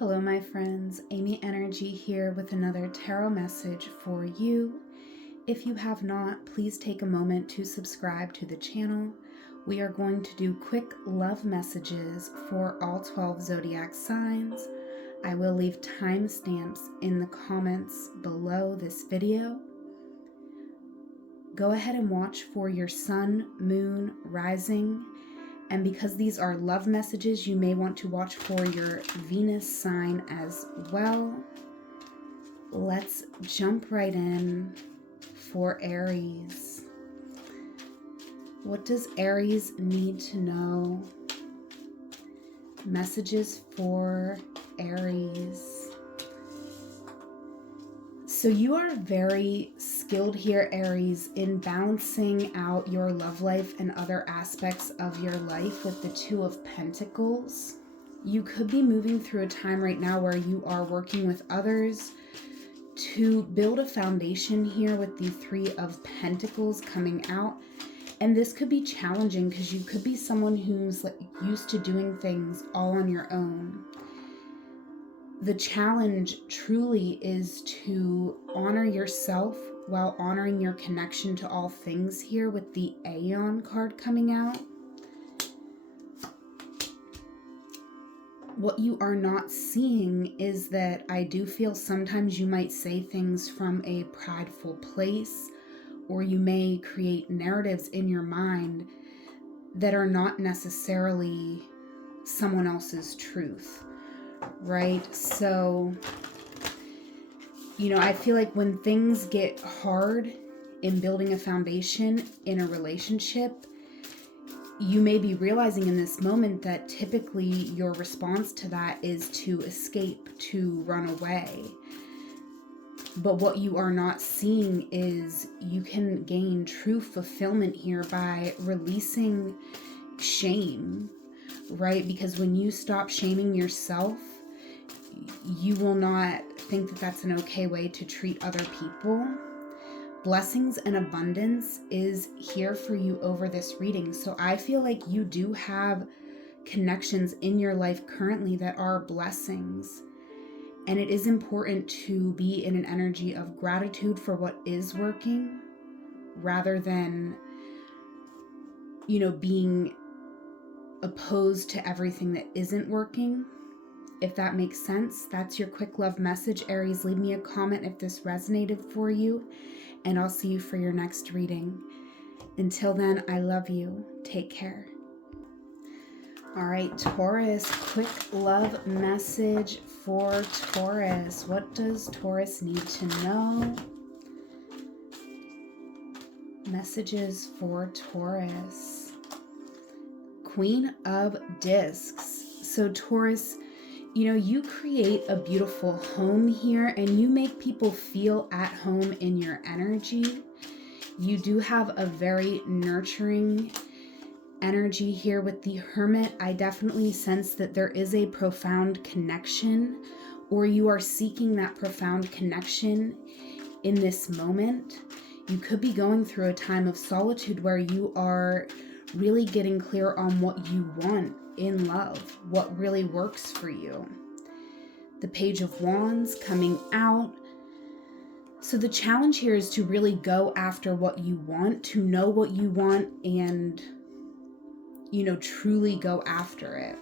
Hello, my friends. Amy Energy here with another tarot message for you. If you have not, please take a moment to subscribe to the channel. We are going to do quick love messages for all 12 zodiac signs. I will leave timestamps in the comments below this video. Go ahead and watch for your sun, moon, rising. And because these are love messages, you may want to watch for your Venus sign as well. Let's jump right in for Aries. What does Aries need to know? Messages for Aries. So you are very skilled here, Aries, in balancing out your love life and other aspects of your life with the Two of Pentacles. You could be moving through a time right now where you are working with others to build a foundation here with the Three of Pentacles coming out. And this could be challenging because you could be someone who's used to doing things all on your own. The challenge truly is to honor yourself while honoring your connection to all things here with the Aeon card coming out. What you are not seeing is that I do feel sometimes you might say things from a prideful place, or you may create narratives in your mind that are not necessarily someone else's truth. Right? So, I feel like when things get hard in building a foundation in a relationship, you may be realizing in this moment that typically your response to that is to escape, to run away. But what you are not seeing is you can gain true fulfillment here by releasing shame, right? Because when you stop shaming yourself, you will not think that that's an okay way to treat other people. Blessings and abundance is here for you over this reading. So I feel like you do have connections in your life currently that are blessings. And it is important to be in an energy of gratitude for what is working rather than, being opposed to everything that isn't working. If that makes sense, that's your quick love message. Aries, leave me a comment if this resonated for you, and I'll see you for your next reading. Until then, I love you. Take care. All right, Taurus, quick love message for Taurus. What does Taurus need to know? Messages for Taurus. Queen of Discs. So Taurus, you create a beautiful home here and you make people feel at home in your energy. You do have a very nurturing energy here with the Hermit. I definitely sense that there is a profound connection, or you are seeking that profound connection in this moment. You could be going through a time of solitude where you are really getting clear on what you want in love, what really works for you. The Page of Wands coming out. So the challenge here is to really go after what you want, to know what you want, and truly go after it.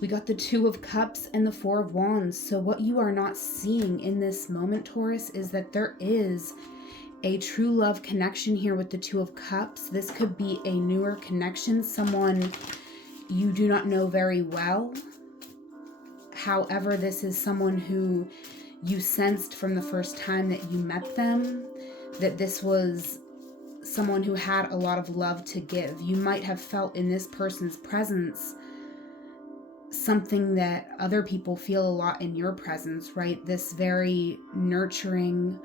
We got the Two of Cups and the Four of Wands. So what you are not seeing in this moment, Taurus, is that there is a true love connection here with the Two of Cups. This could be a newer connection, someone you do not know very well. However, this is someone who you sensed from the first time that you met them, that this was someone who had a lot of love to give. You might have felt in this person's presence something that other people feel a lot in your presence, right? This very nurturing,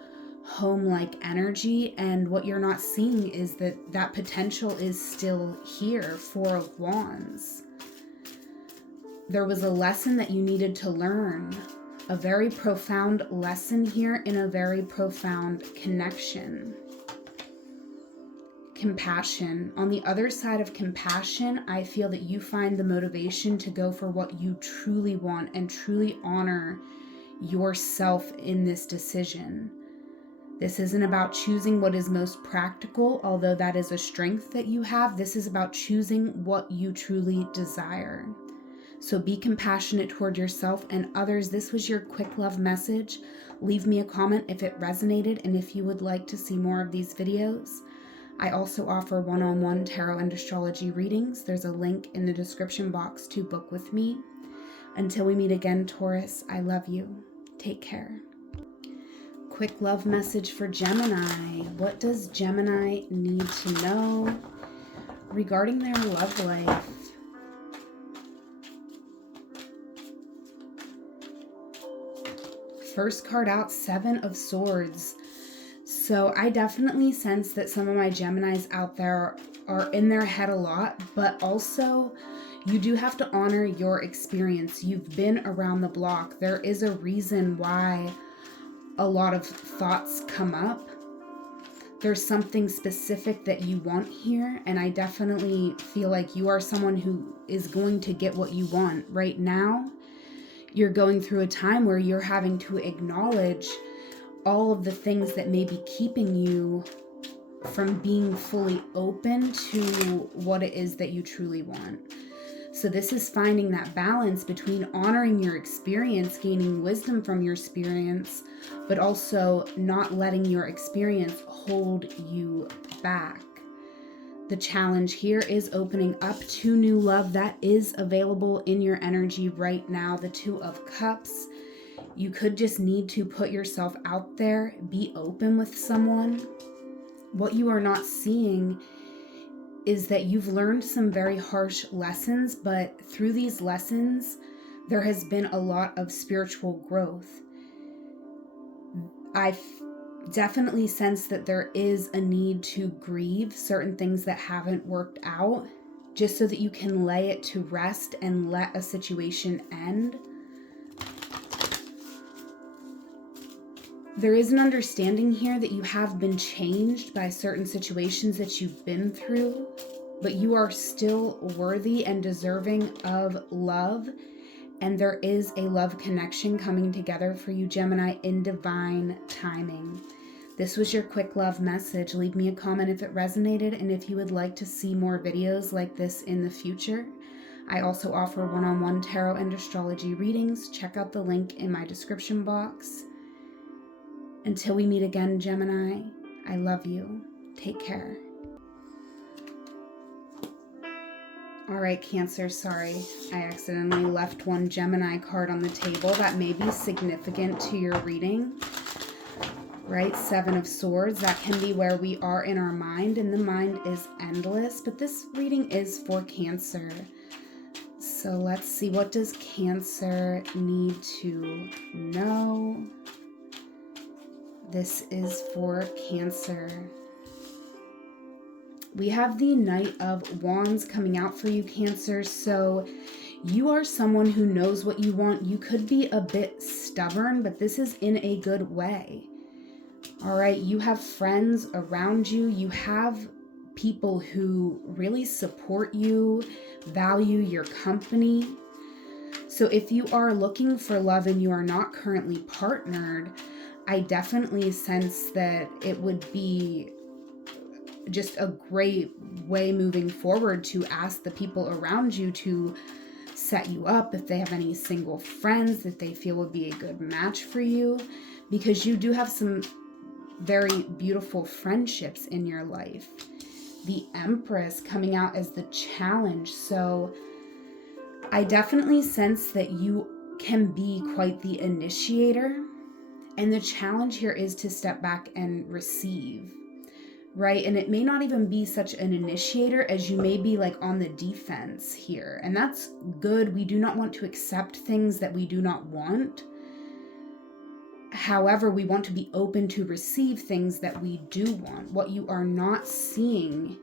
home-like energy. And what you're not seeing is that potential is still here. Four of Wands. There was a lesson that you needed to learn, a very profound lesson here in a very profound connection. compassion. On the other side of compassion, I feel that you find the motivation to go for what you truly want and truly honor yourself in this decision. This isn't about choosing what is most practical, although that is a strength that you have. This is about choosing what you truly desire. So be compassionate toward yourself and others. This was your quick love message. Leave me a comment if it resonated and if you would like to see more of these videos. I also offer one-on-one tarot and astrology readings. There's a link in the description box to book with me. Until we meet again, Taurus, I love you. Take care. Quick love message for Gemini. What does Gemini need to know regarding their love life? First card out, Seven of Swords. So I definitely sense that some of my Geminis out there are in their head a lot, but also you do have to honor your experience. You've been around the block. There is a reason why a lot of thoughts come up. There's something specific that you want here, and I definitely feel like you are someone who is going to get what you want. Right now, you're going through a time where you're having to acknowledge all of the things that may be keeping you from being fully open to what it is that you truly want. So this is finding that balance between honoring your experience, gaining wisdom from your experience, but also not letting your experience hold you back. The challenge here is opening up to new love that is available in your energy right now. The Two of Cups. You could just need to put yourself out there, be open with someone. What you are not seeing is that you've learned some very harsh lessons, but through these lessons, there has been a lot of spiritual growth. I've definitely sense that there is a need to grieve certain things that haven't worked out, just so that you can lay it to rest and let a situation end. There is an understanding here that you have been changed by certain situations that you've been through, but you are still worthy and deserving of love. And there is a love connection coming together for you, Gemini, in divine timing. This was your quick love message. Leave me a comment if it resonated and if you would like to see more videos like this in the future. I also offer one-on-one tarot and astrology readings. Check out the link in my description box. Until we meet again, Gemini, I love you. Take care. All right, Cancer, sorry. I accidentally left one Gemini card on the table. That may be significant to your reading, right? Seven of Swords. That can be where we are in our mind, and the mind is endless. But this reading is for Cancer. So let's see, what does Cancer need to know? This is for Cancer. We have the Knight of Wands coming out for you, Cancer. So you are someone who knows what you want. You could be a bit stubborn, but this is in a good way. All right, you have friends around you. You have people who really support you, value your company. So if you are looking for love and you are not currently partnered, I definitely sense that it would be just a great way moving forward to ask the people around you to set you up if they have any single friends that they feel would be a good match for you, because you do have some very beautiful friendships in your life. The Empress coming out as the challenge. So I definitely sense that you can be quite the initiator. And the challenge here is to step back and receive, right? And it may not even be such an initiator as you may be like on the defense here. And that's good. We do not want to accept things that we do not want. However, we want to be open to receive things that we do want. What you are not seeing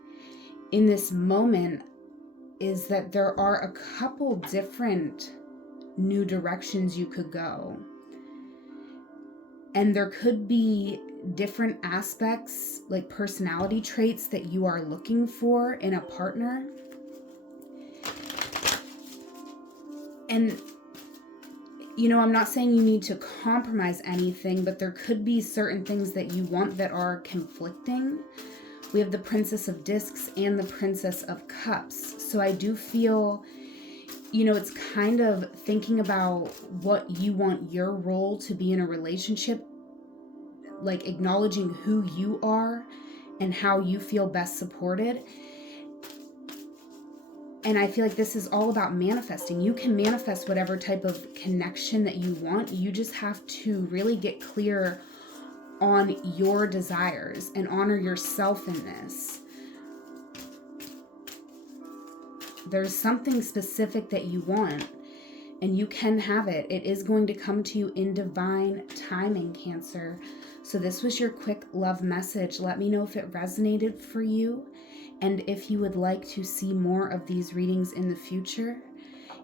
in this moment is that there are a couple different new directions you could go. And there could be different aspects, like personality traits that you are looking for in a partner. And, you know, I'm not saying you need to compromise anything, but there could be certain things that you want that are conflicting. We have the Princess of Discs and the Princess of Cups. So I do feel, you know, it's kind of thinking about what you want your role to be in a relationship, like acknowledging who you are and how you feel best supported. And I feel like this is all about manifesting. You can manifest whatever type of connection that you want. You just have to really get clear on your desires and honor yourself in this. There's something specific that you want, and you can have it. It is going to come to you in divine timing, Cancer. So this was your quick love message. Let me know if it resonated for you, and if you would like to see more of these readings in the future.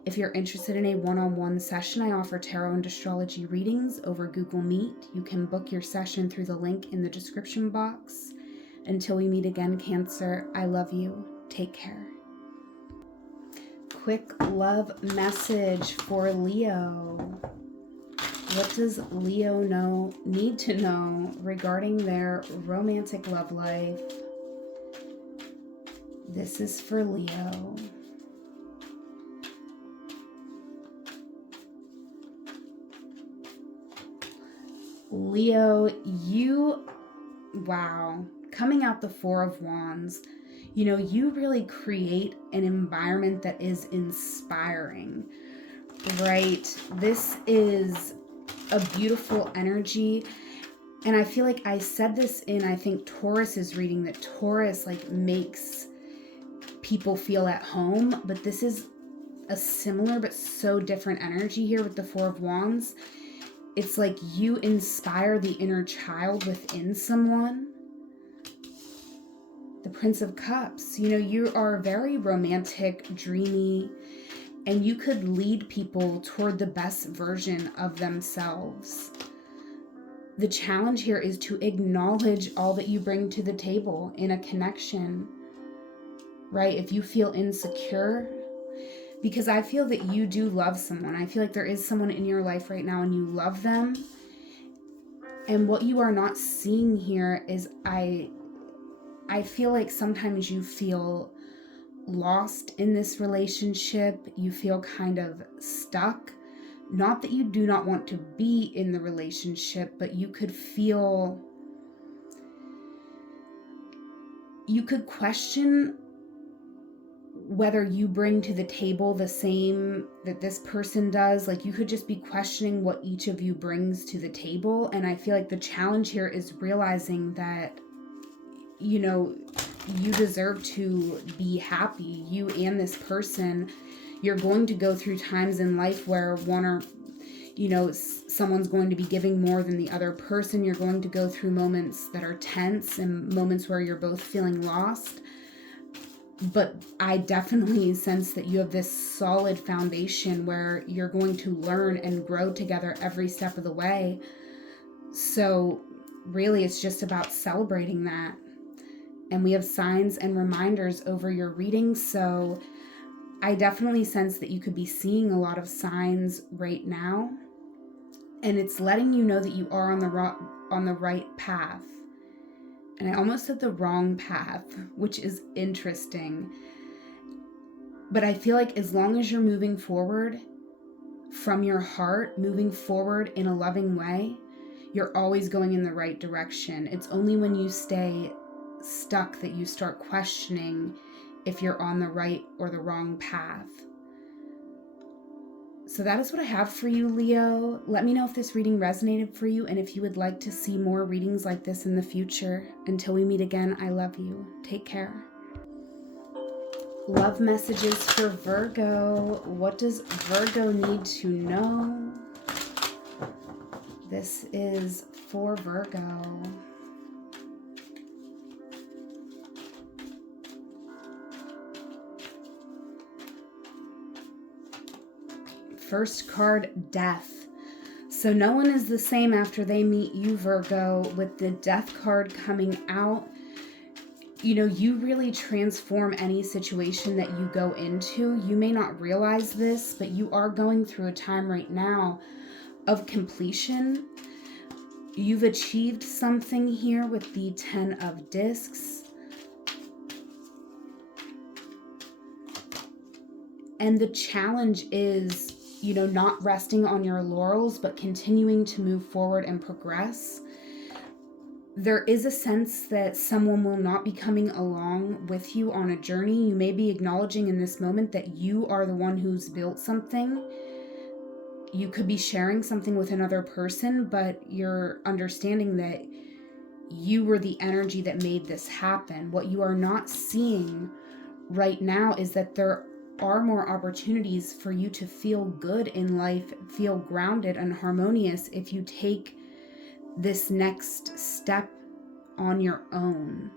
If you're interested in a one-on-one session, I offer tarot and astrology readings over Google Meet. You can book your session through the link in the description box. Until we meet again, Cancer, I love you. Take care. Quick love message for Leo. What does Leo need to know regarding their romantic love life? This is for Leo. Leo, wow, coming out the Four of Wands, you know, you really create an environment that is inspiring, right? This is a beautiful energy. And I feel like I said this in, I think, Taurus's reading, that Taurus like makes people feel at home, but this is a similar but so different energy here with the Four of Wands. It's like you inspire the inner child within someone. The Prince of Cups, you know, you are very romantic, dreamy, and you could lead people toward the best version of themselves. The challenge here is to acknowledge all that you bring to the table in a connection, right? If you feel insecure, because I feel that you do love someone. I feel like there is someone in your life right now and you love them. And what you are not seeing here is I feel like sometimes you feel lost in this relationship. You feel kind of stuck. Not that you do not want to be in the relationship, but you could question whether you bring to the table the same that this person does. Like, you could just be questioning what each of you brings to the table. And I feel like the challenge here is realizing that, you know, you deserve to be happy. You and this person, you're going to go through times in life where one or, you know, someone's going to be giving more than the other person. You're going to go through moments that are tense and moments where you're both feeling lost. But I definitely sense that you have this solid foundation where you're going to learn and grow together every step of the way. So really, it's just about celebrating that. And we have signs and reminders over your reading. So I definitely sense that you could be seeing a lot of signs right now. And it's letting you know that you are on the right path. And I almost said the wrong path, which is interesting. But I feel like as long as you're moving forward from your heart, moving forward in a loving way, you're always going in the right direction. It's only when you stay stuck that you start questioning if you're on the right or the wrong path. So that is what I have for you, Leo. Let me know if this reading resonated for you and if you would like to see more readings like this in the future. Until we meet again, I love you. Take care. Love messages for Virgo. What does Virgo need to know? This is for Virgo. First card, Death. So no one is the same after they meet you, Virgo, with the Death card coming out. You know, you really transform any situation that you go into. You may not realize this, but you are going through a time right now of completion. You've achieved something here with the 10 of Discs. And the challenge is, you know, not resting on your laurels, but continuing to move forward and progress. There is a sense that someone will not be coming along with you on a journey. You may be acknowledging in this moment that you are the one who's built something. You could be sharing something with another person, but you're understanding that you were the energy that made this happen. What you are not seeing right now is that there are more opportunities for you to feel good in life, feel grounded and harmonious if you take this next step on your own.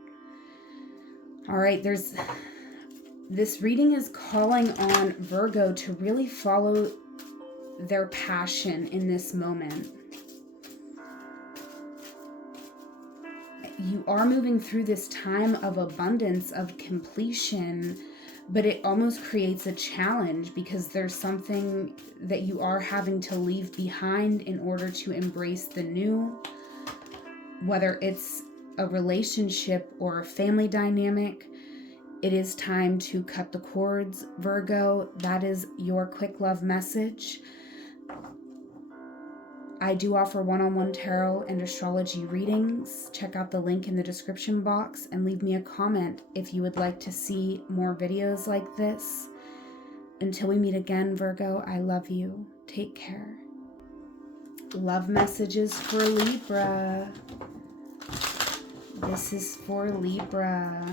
All right, this reading is calling on Virgo to really follow their passion in this moment. You are moving through this time of abundance, of completion, but it almost creates a challenge because there's something that you are having to leave behind in order to embrace the new, whether it's a relationship or a family dynamic. It is time to cut the cords, Virgo. That is your quick love message. I do offer one-on-one tarot and astrology readings. Check out the link in the description box and leave me a comment if you would like to see more videos like this. Until we meet again, Virgo, I love you. Take care. Love messages for Libra. This is for Libra.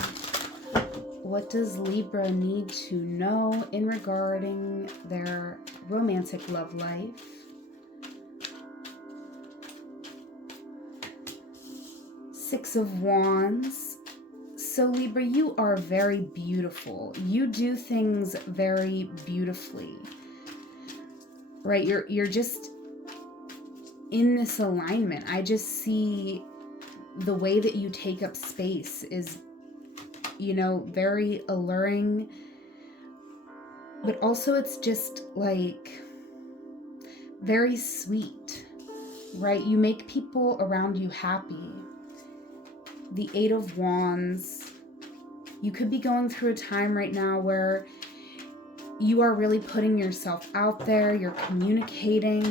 What does Libra need to know in regarding their romantic love life? Six of Wands. So Libra, you are very beautiful. You do things very beautifully, right? You're just in this alignment. I just see the way that you take up space is, you know, very alluring, but also it's just like very sweet, right? You make people around you happy. The Eight of Wands. You could be going through a time right now where you are really putting yourself out there, you're communicating.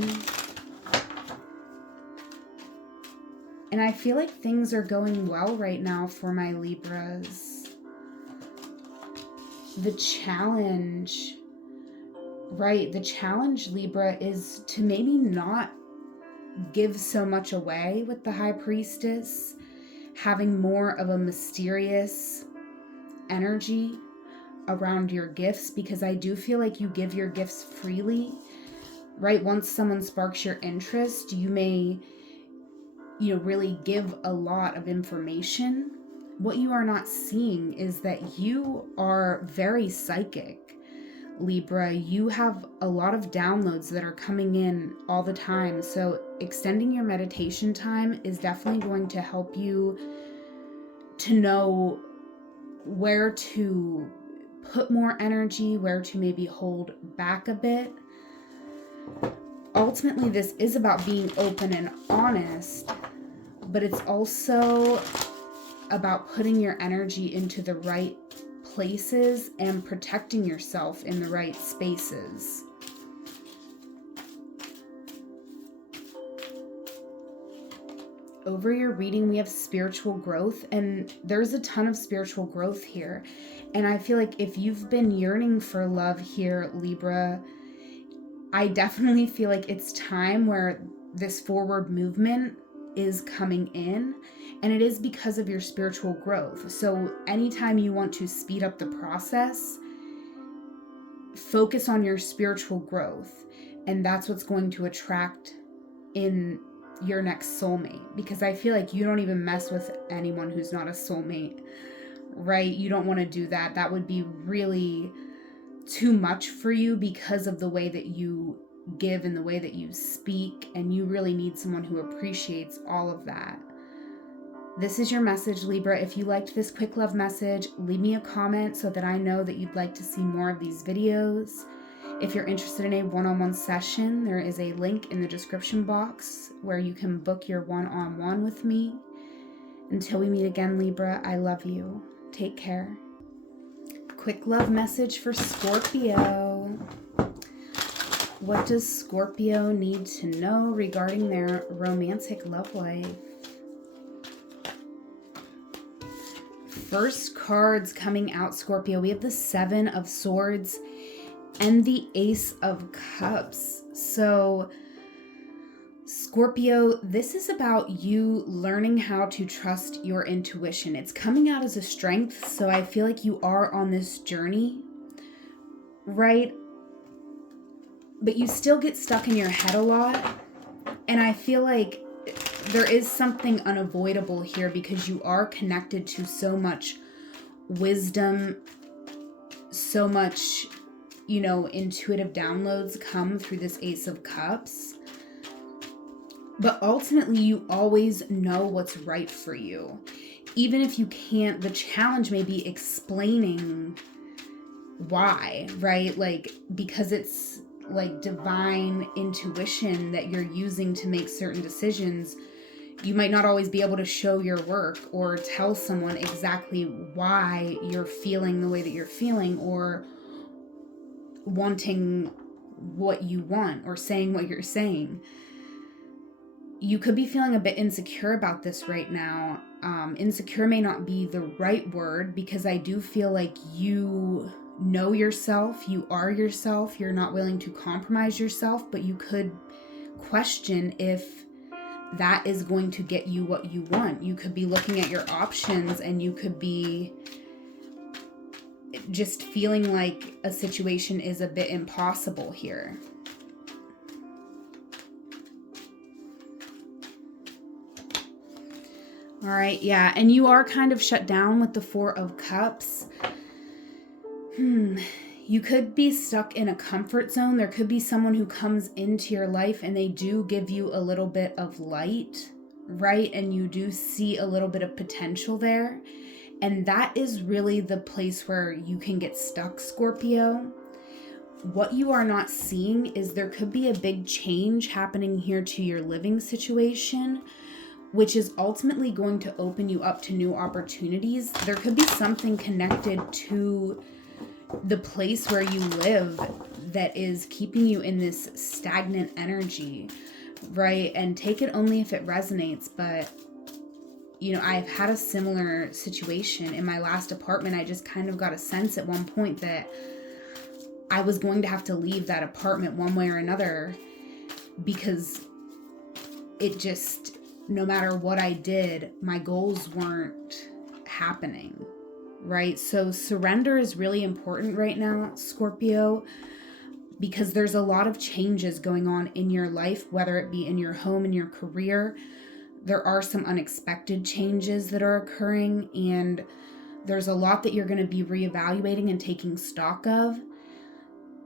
And I feel like things are going well right now for my Libras. The challenge, right? The challenge, Libra, is to maybe not give so much away with the High Priestess, having more of a mysterious energy around your gifts, because I do feel like you give your gifts freely, right? Once someone sparks your interest, you may, you know, really give a lot of information. What you are not seeing is that you are very psychic, Libra. You have a lot of downloads that are coming in all the time. So extending your meditation time is definitely going to help you to know where to put more energy, where to maybe hold back a bit. Ultimately, this is about being open and honest, but it's also about putting your energy into the right places and protecting yourself in the right spaces. Over your reading, we have spiritual growth, and there's a ton of spiritual growth here. And I feel like if you've been yearning for love here, Libra, I definitely feel like it's time where this forward movement is coming in, and it is because of your spiritual growth. So anytime you want to speed up the process, focus on your spiritual growth, and that's what's going to attract in your next soulmate. Because I feel like you don't even mess with anyone who's not a soulmate, right? You don't want to do that. That would be really too much for you because of the way that you give and the way that you speak, and you really need someone who appreciates all of that. This is your message, Libra. If you liked this quick love message, leave me a comment so that I know that you'd like to see more of these videos. If you're interested in a one-on-one session, there is a link in the description box where you can book your one-on-one with me. Until we meet again, Libra, I love you. Take care. Quick love message for Scorpio. What does Scorpio need to know regarding their romantic love life? First cards coming out, Scorpio. We have the Seven of Swords and the Ace of Cups. So, Scorpio, this is about you learning how to trust your intuition. It's coming out as a strength, so I feel like you are on this journey, right? But you still get stuck in your head a lot, and I feel like there is something unavoidable here because you are connected to so much wisdom, so much, intuitive downloads come through this Ace of Cups. But ultimately, you always know what's right for you. Even if you can't, the challenge may be explaining why, right? Like, because it's like divine intuition that you're using to make certain decisions, you might not always be able to show your work or tell someone exactly why you're feeling the way that you're feeling or wanting what you want or saying what you're saying. You could be feeling a bit insecure about this right now. Insecure may not be the right word because I do feel like you know yourself, you are yourself, you're not willing to compromise yourself, but you could question if that is going to get you what you want. You could be looking at your options and you could be just feeling like a situation is a bit impossible here. All right, yeah, and you are kind of shut down with the Four of Cups. You could be stuck in a comfort zone. There could be someone who comes into your life and they do give you a little bit of light, right? And you do see a little bit of potential there. And that is really the place where you can get stuck, Scorpio. What you are not seeing is there could be a big change happening here to your living situation, which is ultimately going to open you up to new opportunities. There could be something connected to the place where you live that is keeping you in this stagnant energy, right? And take it only if it resonates. But, I've had a similar situation in my last apartment. I just kind of got a sense at one point that I was going to have to leave that apartment one way or another because it just, no matter what I did, my goals weren't happening, right? So surrender is really important right now, Scorpio, because there's a lot of changes going on in your life, whether it be in your home, in your career. There are some unexpected changes that are occurring, and there's a lot that you're going to be reevaluating and taking stock of.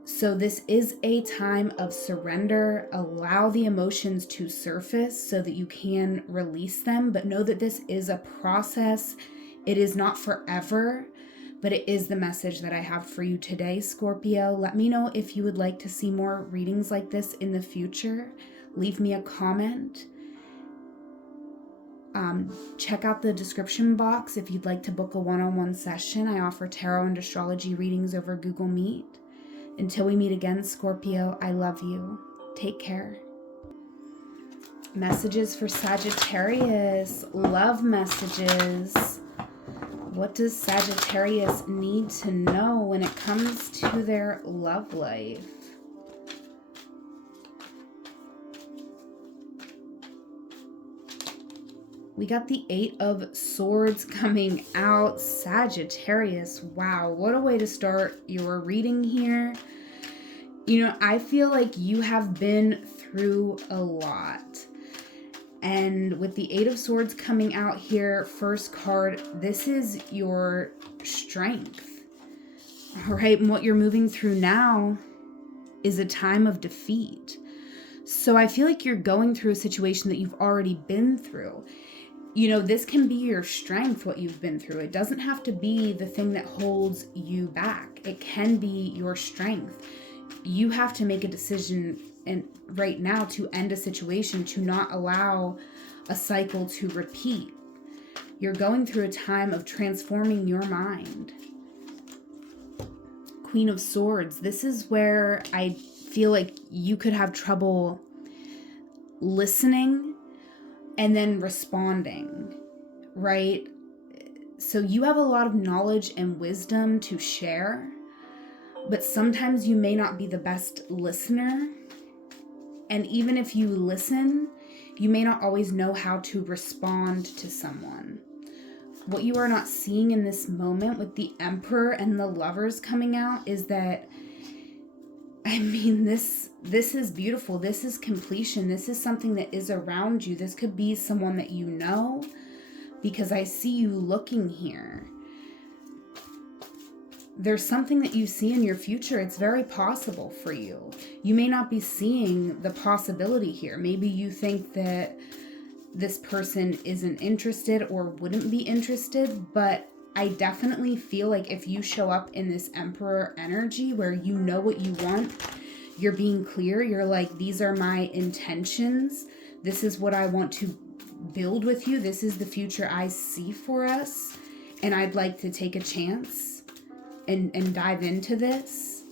So this is a time of surrender. Allow the emotions to surface so that you can release them, but know that this is a process. It is not forever, but it is the message that I have for you today, Scorpio. Let me know if you would like to see more readings like this in the future. Leave me a comment. Check out the description box if you'd like to book a one-on-one session. I offer tarot and astrology readings over Google Meet. Until we meet again, Scorpio, I love you. Take care. Messages for Sagittarius. Love messages. What does Sagittarius need to know when it comes to their love life? We got the Eight of Swords coming out. Sagittarius, wow, what a way to start your reading here. I feel like you have been through a lot. And with the Eight of Swords coming out here, first card, this is your strength. All right, and what you're moving through now is a time of defeat. So I feel like you're going through a situation that you've already been through. You know, this can be your strength, what you've been through. It doesn't have to be the thing that holds you back. It can be your strength. You have to make a decision and right now to end a situation, to not allow a cycle to repeat. You're going through a time of transforming your mind. Queen of Swords. This is where I feel like you could have trouble listening and then responding, right? So you have a lot of knowledge and wisdom to share, but sometimes you may not be the best listener. And even if you listen, you may not always know how to respond to someone. What you are not seeing in this moment with the Emperor and the Lovers coming out is that, I mean, this is beautiful. This is completion. This is something that is around you. This could be someone that you know, because I see you looking here. There's something that you see in your future. It's very possible for you. You may not be seeing the possibility here. Maybe you think that this person isn't interested or wouldn't be interested, but I definitely feel like if you show up in this Emperor energy where you know what you want, you're being clear, you're like, these are my intentions, this is what I want to build with you, this is the future I see for us, and I'd like to take a chance and dive into this.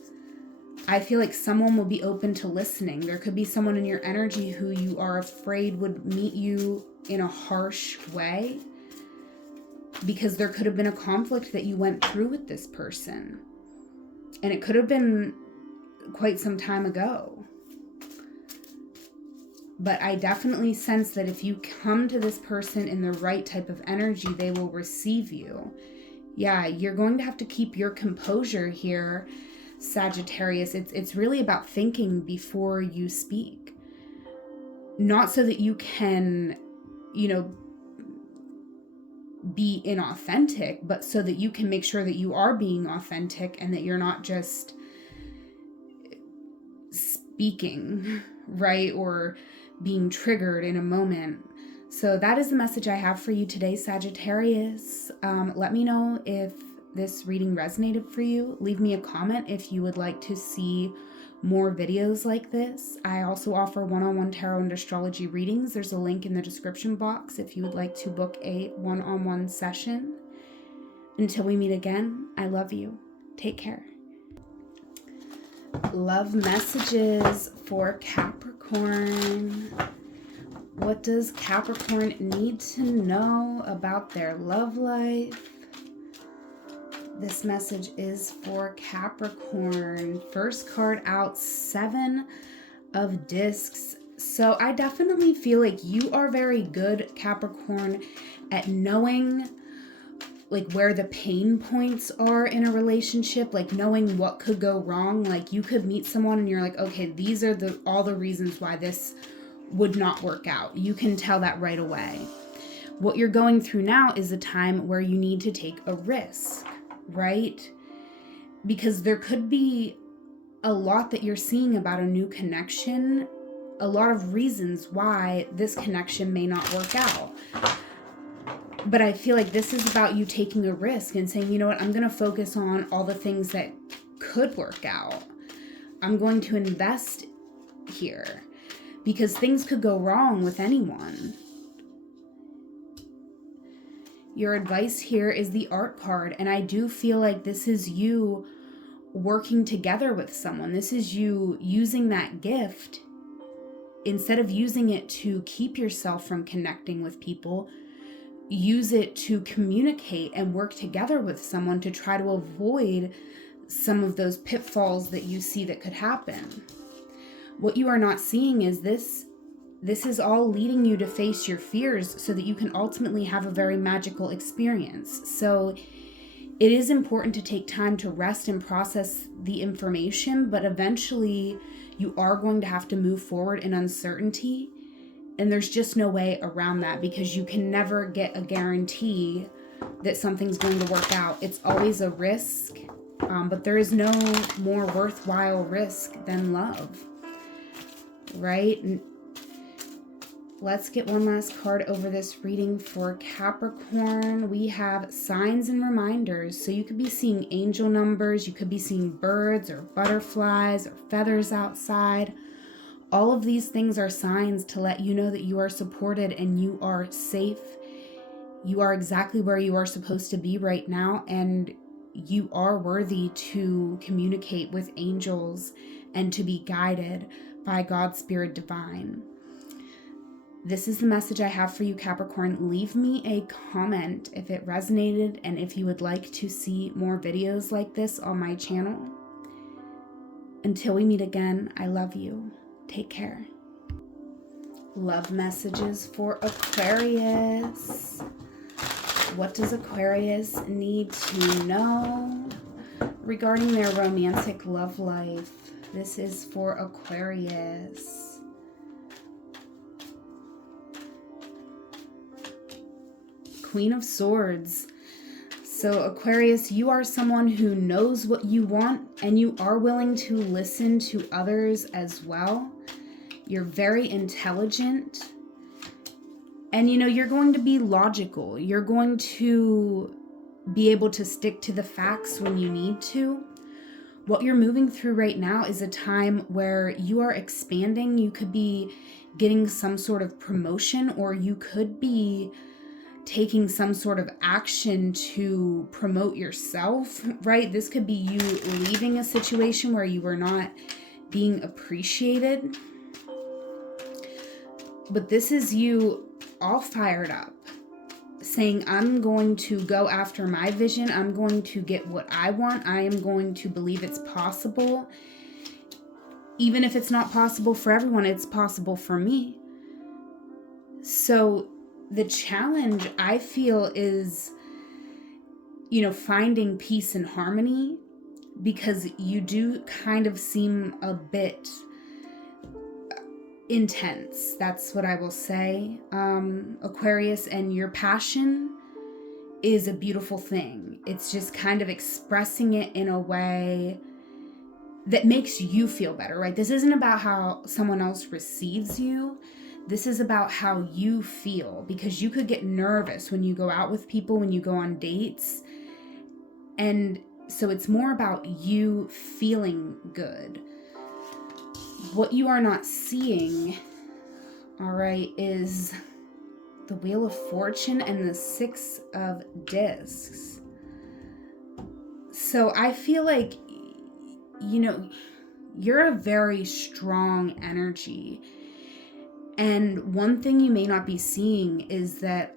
I feel like someone will be open to listening. There could be someone in your energy who you are afraid would meet you in a harsh way, because there could have been a conflict that you went through with this person. And it could have been quite some time ago. But I definitely sense that if you come to this person in the right type of energy, they will receive you. Yeah, you're going to have to keep your composure here, Sagittarius. It's really about thinking before you speak. Not so that you can, be inauthentic, but so that you can make sure that you are being authentic and that you're not just speaking, right? Or being triggered in a moment. So that is the message I have for you today, Sagittarius. Let me know if this reading resonated for you. Leave me a comment if you would like to see more videos like this. I also offer one-on-one tarot and astrology readings. There's a link in the description box if you would like to book a one-on-one session. Until we meet again, I love you. Take care. Love messages for Capricorn. What does Capricorn need to know about their love life? This message is for Capricorn. First card out, 7 of Discs. So I definitely feel like you are very good, Capricorn, at knowing like where the pain points are in a relationship, like knowing what could go wrong. Like you could meet someone and you're like, okay, these are all the reasons why this would not work out. You can tell that right away. What you're going through now is a time where you need to take a risk, right? Because there could be a lot that you're seeing about a new connection, a lot of reasons why this connection may not work out. But I feel like this is about you taking a risk and saying, you know what, I'm going to focus on all the things that could work out. I'm going to invest here because things could go wrong with anyone. Your advice here is the Art card, and I do feel like this is you working together with someone. This is you using that gift. Instead of using it to keep yourself from connecting with people, use it to communicate and work together with someone to try to avoid some of those pitfalls that you see that could happen. What you are not seeing is this is all leading you to face your fears so that you can ultimately have a very magical experience. So it is important to take time to rest and process the information, but eventually you are going to have to move forward in uncertainty. And there's just no way around that because you can never get a guarantee that something's going to work out. It's always a risk. But there is no more worthwhile risk than love, right? Let's get one last card over this reading for Capricorn. We have signs and reminders. So you could be seeing angel numbers, you could be seeing birds or butterflies or feathers outside. All of these things are signs to let you know that you are supported and you are safe. You are exactly where you are supposed to be right now, and you are worthy to communicate with angels and to be guided by God's Spirit Divine. This is the message I have for you, Capricorn. Leave me a comment if it resonated and if you would like to see more videos like this on my channel. Until we meet again, I love you. Take care. Love messages for Aquarius. What does Aquarius need to know regarding their romantic love life? This is for Aquarius. Queen of Swords. So Aquarius, you are someone who knows what you want and you are willing to listen to others as well. You're very intelligent. And you're going to be logical. You're going to be able to stick to the facts when you need to. What you're moving through right now is a time where you are expanding. You could be getting some sort of promotion, or you could be taking some sort of action to promote yourself, right? This could be you leaving a situation where you were not being appreciated. But this is you all fired up, saying, I'm going to go after my vision. I'm going to get what I want. I am going to believe it's possible. Even if it's not possible for everyone, it's possible for me. So the challenge, I feel, is, finding peace and harmony, because you do kind of seem a bit intense. That's what I will say, Aquarius, and your passion is a beautiful thing. It's just kind of expressing it in a way that makes you feel better, right? This isn't about how someone else receives you. This is about how you feel, because you could get nervous when you go out with people, when you go on dates. And so it's more about you feeling good. What you are not seeing, all right, is the Wheel of Fortune and the Six of Discs. So I feel like, you're a very strong energy. And one thing you may not be seeing is that,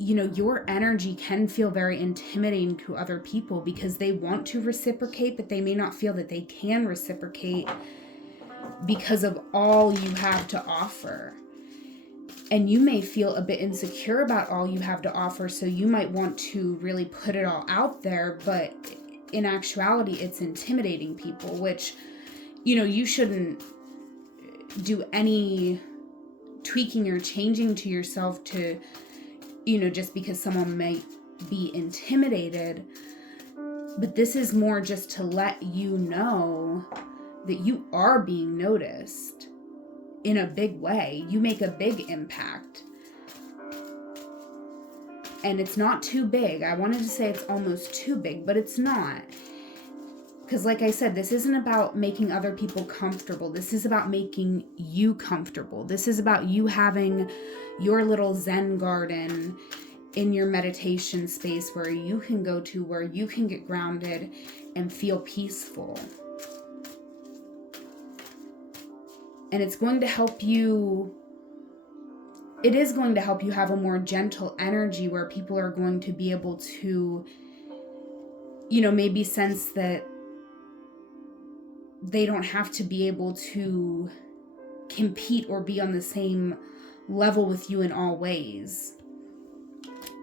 your energy can feel very intimidating to other people, because they want to reciprocate, but they may not feel that they can reciprocate because of all you have to offer. And you may feel a bit insecure about all you have to offer, so you might want to really put it all out there, but in actuality, it's intimidating people, which, you shouldn't do any tweaking or changing to yourself to, just because someone might be intimidated. But this is more just to let you know that you are being noticed in a big way. You make a big impact. And it's not too big. I wanted to say it's almost too big, but it's not. Because like I said, this isn't about making other people comfortable. This is about making you comfortable. This is about you having your little Zen garden in your meditation space where you can go to, where you can get grounded and feel peaceful. And it's going to help you, it is going to help you have a more gentle energy where people are going to be able to, maybe sense that they don't have to be able to compete or be on the same level with you in all ways.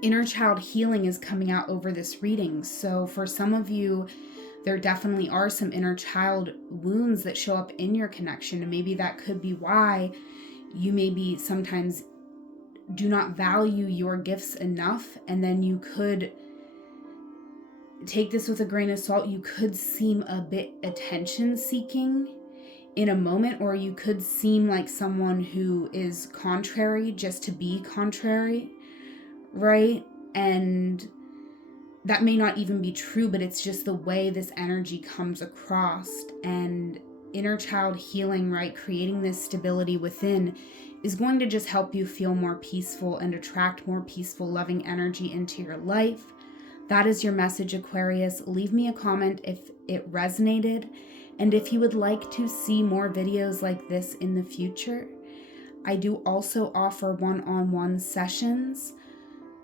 Inner child healing is coming out over this reading. So for some of you, there definitely are some inner child wounds that show up in your connection. And maybe that could be why you maybe sometimes do not value your gifts enough. And then you could take this with a grain of salt. You could seem a bit attention seeking in a moment, or you could seem like someone who is contrary just to be contrary, right? And that may not even be true, but it's just the way this energy comes across. And inner child healing, right, creating this stability within, is going to just help you feel more peaceful and attract more peaceful, loving energy into your life. That is your message, Aquarius. Leave me a comment if it resonated, and if you would like to see more videos like this in the future. I do also offer one-on-one sessions,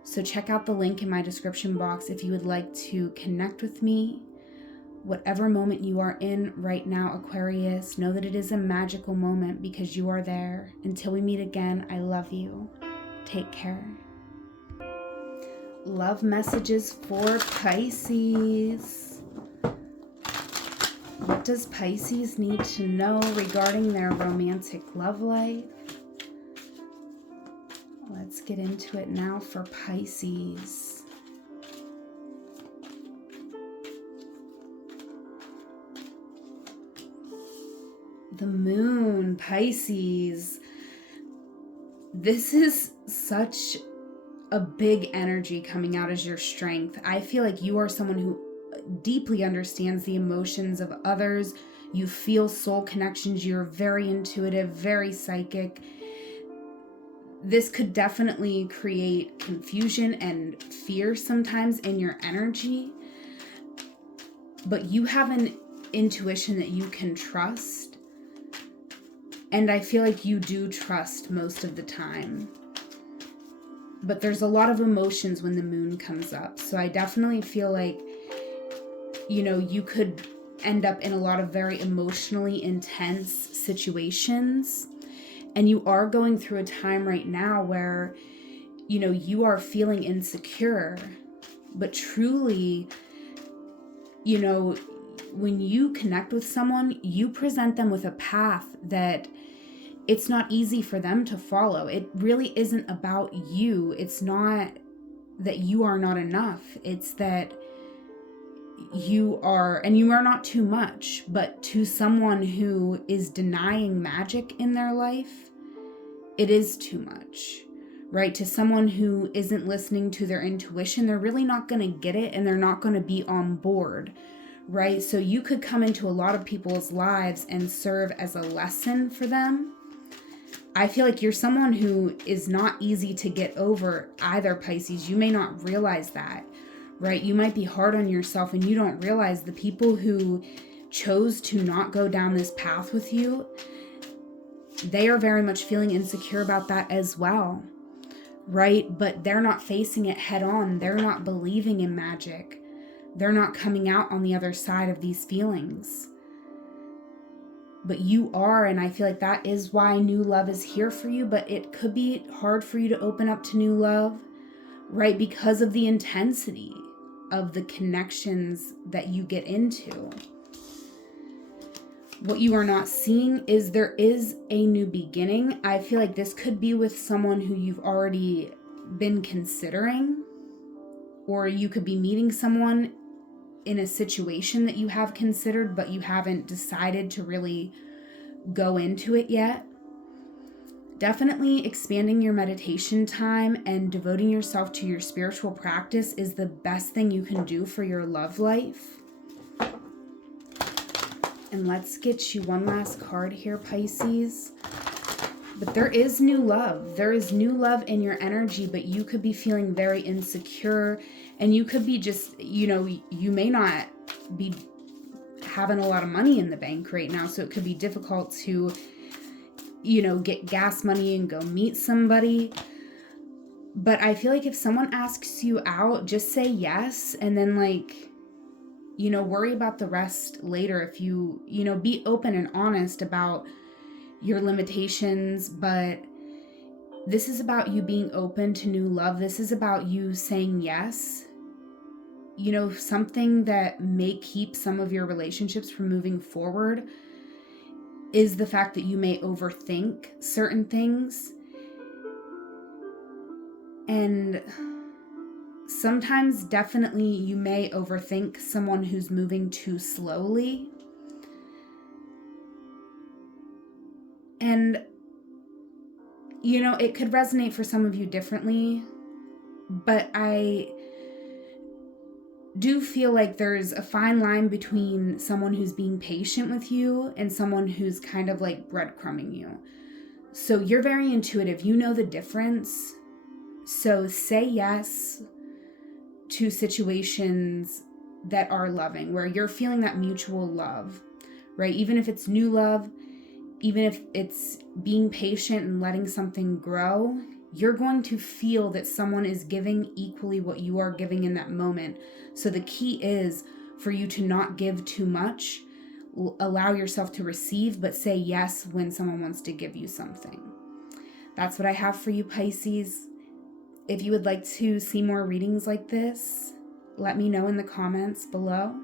so check out the link in my description box if you would like to connect with me. Whatever moment you are in right now, Aquarius, know that it is a magical moment because you are there. Until we meet again, I love you. Take care. Love messages for Pisces. What does Pisces need to know regarding their romantic love life? Let's get into it now for Pisces. The moon, Pisces. This is such a big energy coming out as your strength. I feel like you are someone who deeply understands the emotions of others. You feel soul connections. You're very intuitive, very psychic. This could definitely create confusion and fear sometimes in your energy, but you have an intuition that you can trust. And I feel like you do trust most of the time. But there's a lot of emotions when the moon comes up. So I definitely feel like, you could end up in a lot of very emotionally intense situations. And you are going through a time right now where, you are feeling insecure. But truly, when you connect with someone, you present them with a path that it's not easy for them to follow. It really isn't about you. It's not that you are not enough. It's that you are, and you are not too much. But to someone who is denying magic in their life, it is too much, right? To someone who isn't listening to their intuition, they're really not going to get it, and they're not going to be on board, right? So you could come into a lot of people's lives and serve as a lesson for them. I feel like you're someone who is not easy to get over either, Pisces. You may not realize that, right? You might be hard on yourself and you don't realize the people who chose to not go down this path with you, they are very much feeling insecure about that as well, right? But they're not facing it head on. They're not believing in magic. They're not coming out on the other side of these feelings. But you are, and I feel like that is why new love is here for you. But it could be hard for you to open up to new love, right? Because of the intensity of the connections that you get into. What you are not seeing is there is a new beginning. I feel like this could be with someone who you've already been considering, or you could be meeting someone in a situation that you have considered, but you haven't decided to really go into it yet. Definitely expanding your meditation time and devoting yourself to your spiritual practice is the best thing you can do for your love life. And let's get you one last card here, Pisces. But there is new love. There is new love in your energy, but you could be feeling very insecure, and you could be just, you may not be having a lot of money in the bank right now, so it could be difficult to, get gas money and go meet somebody. But I feel like if someone asks you out, just say yes, and then worry about the rest later. If you, be open and honest about your limitations, but this is about you being open to new love. This is about you saying yes. Something that may keep some of your relationships from moving forward is the fact that you may overthink certain things. And sometimes definitely you may overthink someone who's moving too slowly. And, it could resonate for some of you differently, but I do feel like there's a fine line between someone who's being patient with you and someone who's kind of like breadcrumbing you. So you're very intuitive. You know the difference. So say yes to situations that are loving, where you're feeling that mutual love, right? Even if it's new love, even if it's being patient and letting something grow, you're going to feel that someone is giving equally what you are giving in that moment. So the key is for you to not give too much, allow yourself to receive, but say yes when someone wants to give you something. That's what I have for you, Pisces. If you would like to see more readings like this, let me know in the comments below.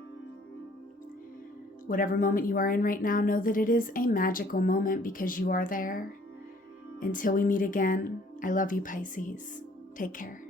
Whatever moment you are in right now, know that it is a magical moment because you are there. Until we meet again, I love you, Pisces. Take care.